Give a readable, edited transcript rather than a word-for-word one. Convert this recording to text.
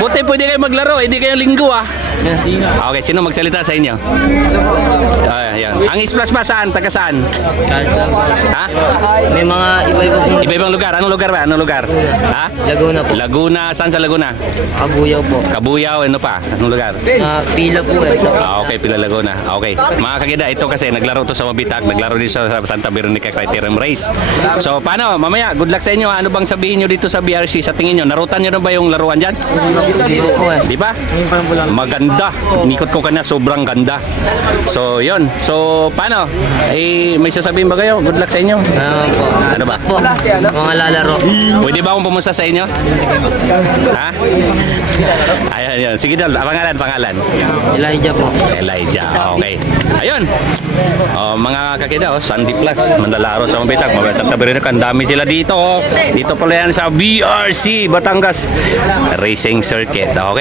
Buti pwede kayo maglaro, hindi kayo linggo ah. Okay, sino magsalita sa inyo? Ayan. Ang Isplash ba saan? Taga saan? Ha? May mga iba-iba pong Iba-ibang lugar. Anong lugar ba? Anong lugar? Ha? Laguna po. Laguna. Saan sa Laguna? Kabuyaw po. Kabuyaw. Ano pa? Anong lugar? Pila po eh. Okay, Pila Laguna. Okay. Mga kagida, ito kasi naglaro to sa Mabitak, naglaro din sa Santa Veronica Criterium Race. So, paano? Mamaya, good luck sa inyo. Ano bang sabihin nyo dito sa BRC? Sa tingin nyo, narutan nyo na ba yung laruan dyan? Hindi po eh. Di ba? Maganda. Nikot ko kanya, sobrang ganda. So, yon. So, paano? May sasabihin ba kayo? Good luck sa inyo. Po. Ano ba? Po. Mga lalaro. Pwede ba akong pumusta sa inyo? Ha? Ayun, yun. Sige daw, pangalan. Elijah po. Elijah, okay. Ayun. Mga kakida, Sandy Plus, Mandalaro sa Mabitak, mga Santa Veronica, ang dami sila dito. Dito pala yan sa BRC, Batangas Racing Circuit. Okay.